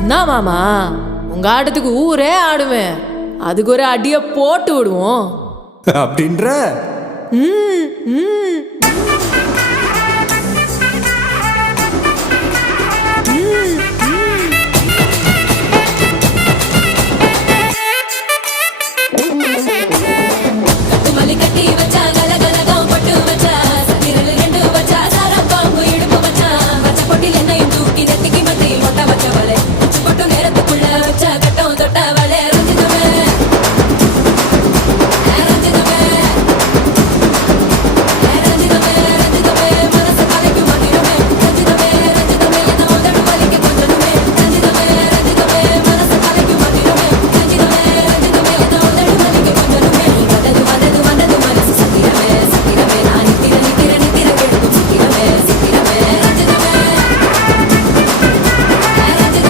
என்ன மாமா, உங்க ஆட்டத்துக்கு ஊரே ஆடுவேன். அதுக்கு ஒரு அடியை போட்டு விடுவோம் அப்படின்ற ம் ம்